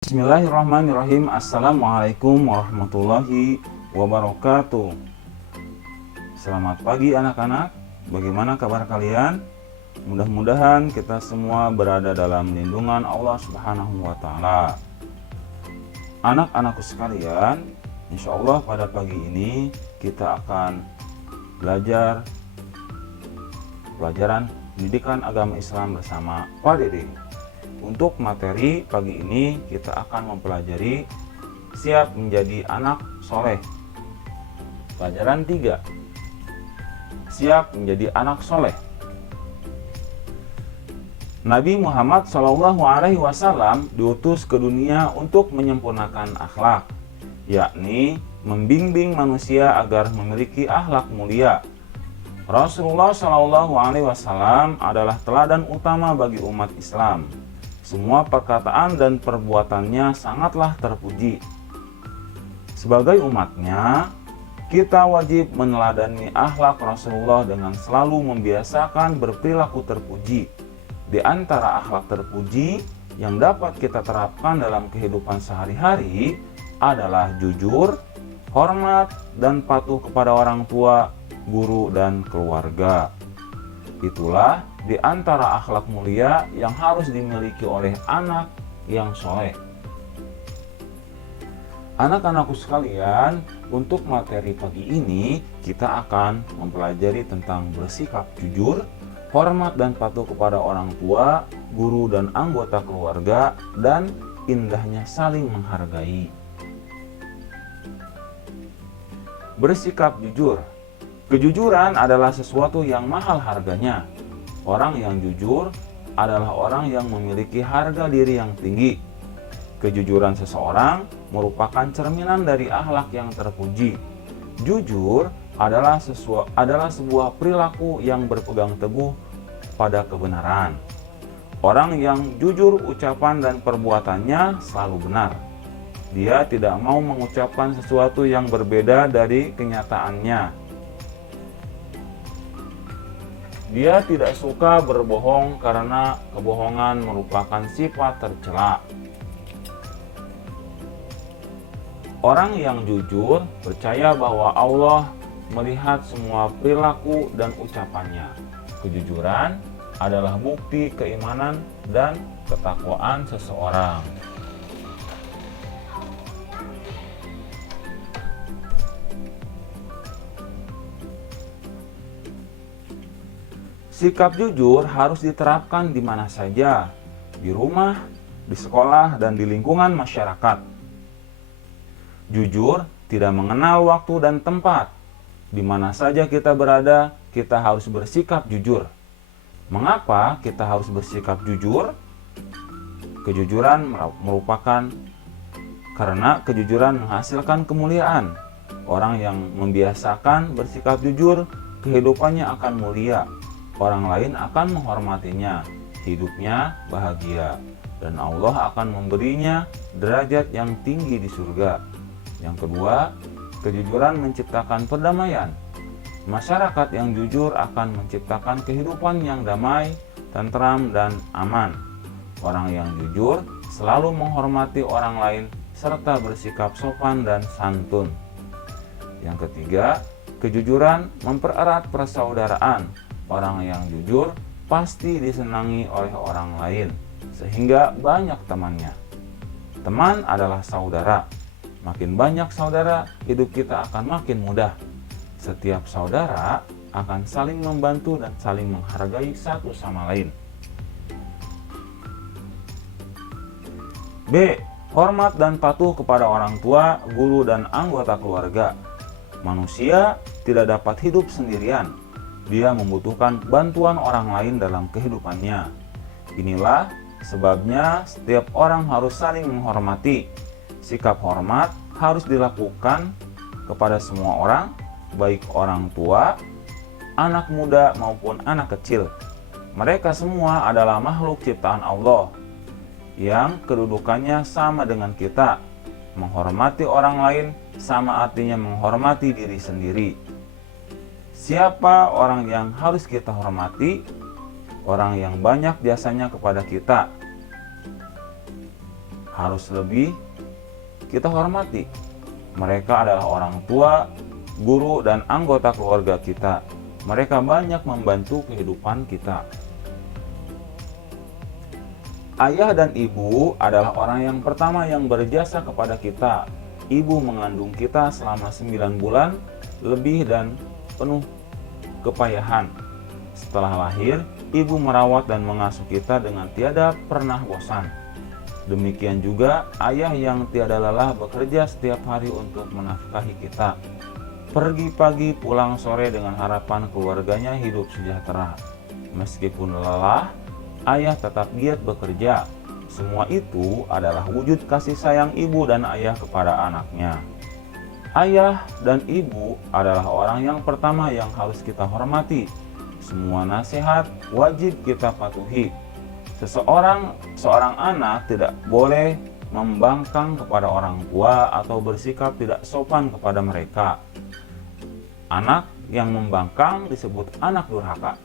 Bismillahirrahmanirrahim. Assalamualaikum warahmatullahi wabarakatuh. Selamat pagi anak-anak. Bagaimana kabar kalian? Mudah-mudahan kita semua berada dalam lindungan Allah Subhanahu wa Ta'ala. Anak-anakku sekalian, insya Allah pada pagi ini kita akan belajar pelajaran pendidikan agama Islam bersama Pak Dede. Untuk materi pagi ini kita akan mempelajari siap menjadi anak soleh. Pelajaran 3, siap menjadi anak soleh. Nabi Muhammad SAW diutus ke dunia untuk menyempurnakan akhlak, yakni membimbing manusia agar memiliki akhlak mulia. Rasulullah SAW adalah teladan utama bagi umat Islam. Semua perkataan dan perbuatannya sangatlah terpuji. Sebagai umatnya, kita wajib meneladani akhlak Rasulullah dengan selalu membiasakan berperilaku terpuji. Di antara akhlak terpuji yang dapat kita terapkan dalam kehidupan sehari-hari adalah jujur, hormat, dan patuh kepada orang tua, guru, dan keluarga. Itulah di antara akhlak mulia yang harus dimiliki oleh anak yang soleh. Anak-anakku sekalian, untuk materi pagi ini kita akan mempelajari tentang bersikap jujur, hormat dan patuh kepada orang tua, guru dan anggota keluarga, dan indahnya saling menghargai. Bersikap jujur. Kejujuran adalah sesuatu yang mahal harganya. Orang yang jujur adalah orang yang memiliki harga diri yang tinggi. Kejujuran seseorang merupakan cerminan dari akhlak yang terpuji. Jujur adalah sebuah perilaku yang berpegang teguh pada kebenaran. Orang yang jujur ucapan dan perbuatannya selalu benar. Dia tidak mau mengucapkan sesuatu yang berbeda dari kenyataannya. Dia tidak suka berbohong karena kebohongan merupakan sifat tercela. Orang yang jujur percaya bahwa Allah melihat semua perilaku dan ucapannya. Kejujuran adalah bukti keimanan dan ketakwaan seseorang. Sikap jujur harus diterapkan di mana saja, di rumah, di sekolah, dan di lingkungan masyarakat. Jujur tidak mengenal waktu dan tempat. Di mana saja kita berada, kita harus bersikap jujur. Mengapa kita harus bersikap jujur? Karena kejujuran menghasilkan kemuliaan. Orang yang membiasakan bersikap jujur, kehidupannya akan mulia. Orang lain akan menghormatinya, hidupnya bahagia, dan Allah akan memberinya derajat yang tinggi di surga. Yang kedua, kejujuran menciptakan perdamaian. Masyarakat yang jujur akan menciptakan kehidupan yang damai, tentram, dan aman. Orang yang jujur selalu menghormati orang lain serta bersikap sopan dan santun. Yang ketiga, kejujuran mempererat persaudaraan. Orang yang jujur pasti disenangi oleh orang lain, sehingga banyak temannya. Teman adalah saudara. Makin banyak saudara, hidup kita akan makin mudah. Setiap saudara akan saling membantu dan saling menghargai satu sama lain. B. Hormat dan patuh kepada orang tua, guru, dan anggota keluarga. Manusia tidak dapat hidup sendirian. Dia membutuhkan bantuan orang lain dalam kehidupannya. Inilah sebabnya setiap orang harus saling menghormati. Sikap hormat harus dilakukan kepada semua orang, baik orang tua, anak muda maupun anak kecil. Mereka semua adalah makhluk ciptaan Allah yang kedudukannya sama dengan kita. Menghormati orang lain sama artinya menghormati diri sendiri. Siapa orang yang harus kita hormati? Orang yang banyak jasanya kepada kita. harus lebih kita hormati. Mereka adalah orang tua, guru, dan anggota keluarga kita. Mereka banyak membantu kehidupan kita. Ayah dan ibu adalah orang yang pertama yang berjasa kepada kita. Ibu mengandung kita selama 9 bulan lebih dan penuh kepayahan. Setelah lahir, ibu merawat dan mengasuh kita dengan tiada pernah bosan. Demikian juga ayah yang tiada lelah bekerja setiap hari untuk menafkahi kita. Pergi pagi pulang sore dengan harapan keluarganya hidup sejahtera. Meskipun lelah, ayah tetap giat bekerja. Semua itu adalah wujud kasih sayang ibu dan ayah kepada anaknya. Ayah dan ibu adalah orang yang pertama yang harus kita hormati. Semua nasihat wajib kita patuhi. Seorang anak tidak boleh membangkang kepada orang tua atau bersikap tidak sopan kepada mereka. Anak yang membangkang disebut anak durhaka.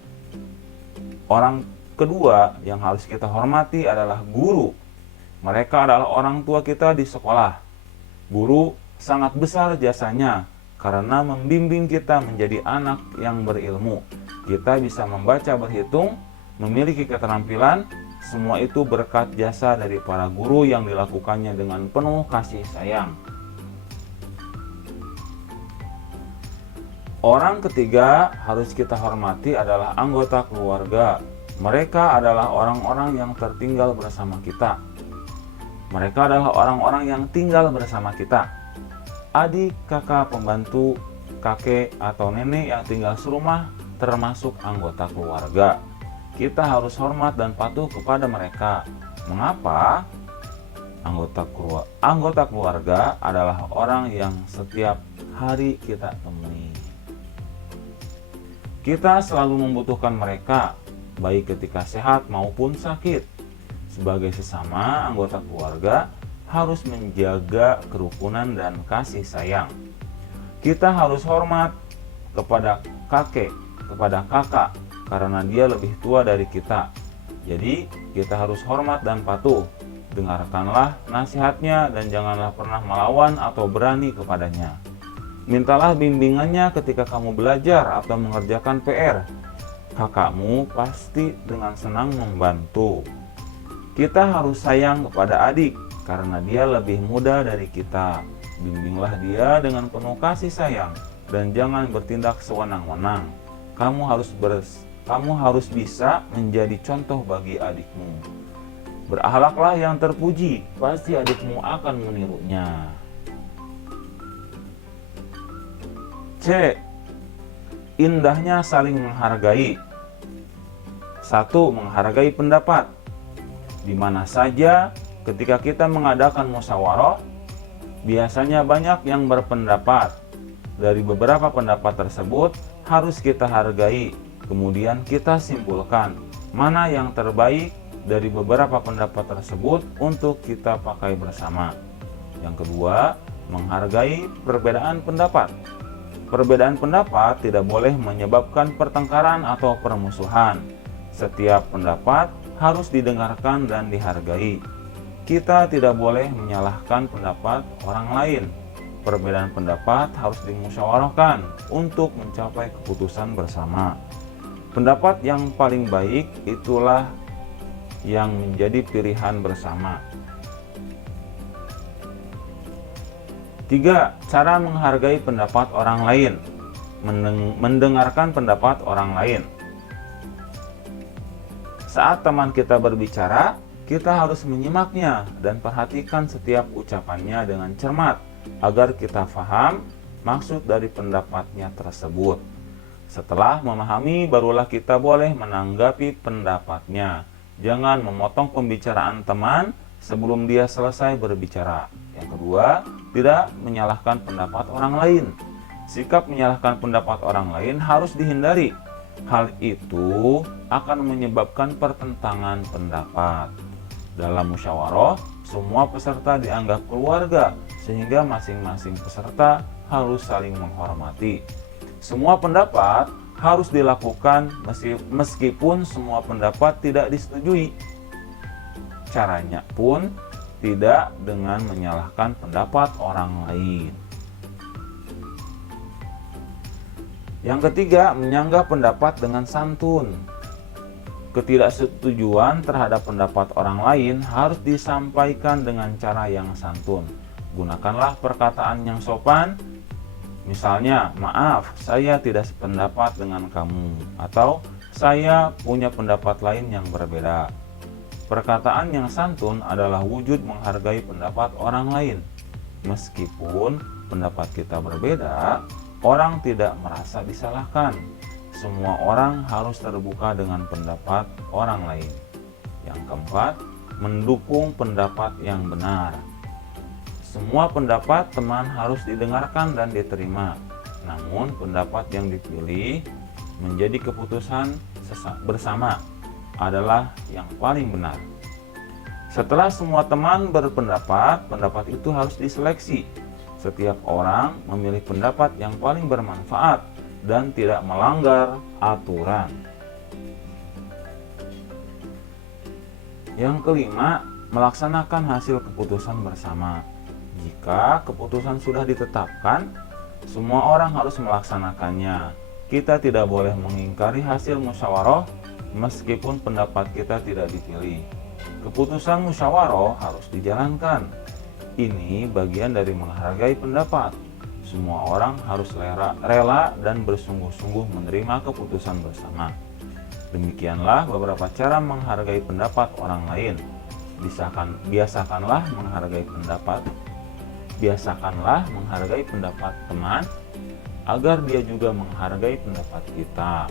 Orang kedua yang harus kita hormati adalah guru. Mereka adalah orang tua kita di sekolah. Guru sangat besar jasanya karena membimbing kita menjadi anak yang berilmu. Kita bisa membaca, berhitung, memiliki keterampilan. Semua itu berkat jasa dari para guru yang dilakukannya dengan penuh kasih sayang. Orang ketiga harus kita hormati adalah anggota keluarga. Mereka adalah orang-orang yang tertinggal bersama kita. Mereka adalah orang-orang yang tinggal bersama kita. Adik, kakak, pembantu, kakek, atau nenek yang tinggal serumah termasuk anggota keluarga. Kita harus hormat dan patuh kepada mereka. Mengapa? Anggota keluarga adalah orang yang setiap hari kita temui. Kita selalu membutuhkan mereka, baik ketika sehat maupun sakit. Sebagai sesama anggota keluarga, harus menjaga kerukunan dan kasih sayang. Kita harus hormat kepada kakek, kepada kakak, karena dia lebih tua dari kita. Jadi, kita harus hormat dan patuh. Dengarkanlah nasihatnya dan janganlah pernah melawan atau berani kepadanya. Mintalah bimbingannya ketika kamu belajar atau mengerjakan PR. Kakakmu pasti dengan senang membantu. Kita harus sayang kepada adik karena dia lebih muda dari kita. Bimbinglah dia dengan penuh kasih sayang dan jangan bertindak sewenang-wenang. Kamu harus bisa menjadi contoh bagi adikmu. Berakhlaklah yang terpuji, pasti adikmu akan menirunya. C. Indahnya saling menghargai. 1. Menghargai pendapat. Di mana saja ketika kita mengadakan musyawarah, biasanya banyak yang berpendapat. Dari beberapa pendapat tersebut harus kita hargai. Kemudian kita simpulkan mana yang terbaik dari beberapa pendapat tersebut untuk kita pakai bersama. Yang kedua, menghargai perbedaan pendapat. Perbedaan pendapat tidak boleh menyebabkan pertengkaran atau permusuhan. Setiap pendapat harus didengarkan dan dihargai. Kita tidak boleh menyalahkan pendapat orang lain. Perbedaan pendapat harus dimusyawarahkan untuk mencapai keputusan bersama. Pendapat yang paling baik itulah yang menjadi pilihan bersama. 3. Cara menghargai pendapat orang lain. Mendengarkan pendapat orang lain. Saat teman kita berbicara, kita harus menyimaknya dan perhatikan setiap ucapannya dengan cermat agar kita paham maksud dari pendapatnya tersebut. Setelah memahami, barulah kita boleh menanggapi pendapatnya. Jangan memotong pembicaraan teman sebelum dia selesai berbicara. Yang kedua, tidak menyalahkan pendapat orang lain. Sikap menyalahkan pendapat orang lain harus dihindari. Hal itu akan menyebabkan pertentangan pendapat. Dalam musyawarah, semua peserta dianggap keluarga, sehingga masing-masing peserta harus saling menghormati. Semua pendapat harus dilakukan meskipun semua pendapat tidak disetujui. Caranya pun tidak dengan menyalahkan pendapat orang lain. Yang ketiga, menyanggah pendapat dengan santun. Ketidaksetujuan terhadap pendapat orang lain harus disampaikan dengan cara yang santun. Gunakanlah perkataan yang sopan. Misalnya, maaf, saya tidak sependapat dengan kamu, atau saya punya pendapat lain yang berbeda. Perkataan yang santun adalah wujud menghargai pendapat orang lain. Meskipun pendapat kita berbeda, orang tidak merasa disalahkan. Semua orang harus terbuka dengan pendapat orang lain. Yang keempat, mendukung pendapat yang benar. Semua pendapat teman harus didengarkan dan diterima. Namun pendapat yang dipilih menjadi keputusan bersama adalah yang paling benar. Setelah semua teman berpendapat, pendapat itu harus diseleksi. Setiap orang memilih pendapat yang paling bermanfaat dan tidak melanggar aturan. Yang kelima, melaksanakan hasil keputusan bersama. Jika keputusan sudah ditetapkan, semua orang harus melaksanakannya. Kita tidak boleh mengingkari hasil musyawarah meskipun pendapat kita tidak dipilih. Keputusan musyawarah harus dijalankan. Ini bagian dari menghargai pendapat. Semua orang harus rela dan bersungguh-sungguh menerima keputusan bersama. Demikianlah beberapa cara menghargai pendapat orang lain. Biasakanlah menghargai pendapat teman agar dia juga menghargai pendapat kita.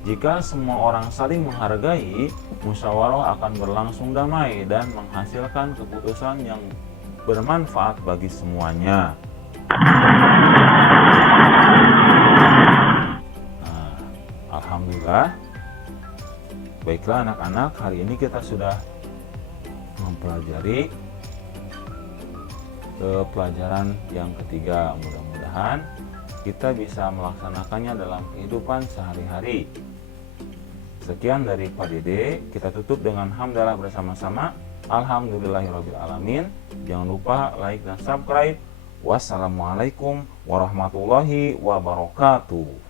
Jika semua orang saling menghargai, musyawarah akan berlangsung damai dan menghasilkan keputusan yang bermanfaat bagi semuanya. Alhamdulillah. Baiklah anak-anak, hari ini kita sudah mempelajari pelajaran yang ketiga. Mudah-mudahan kita bisa melaksanakannya dalam kehidupan sehari-hari. Sekian dari Pak Dede, kita tutup dengan hamdalah bersama-sama. Alhamdulillahirrabbilalamin. Jangan lupa like dan subscribe. Wassalamualaikum warahmatullahi wabarakatuh.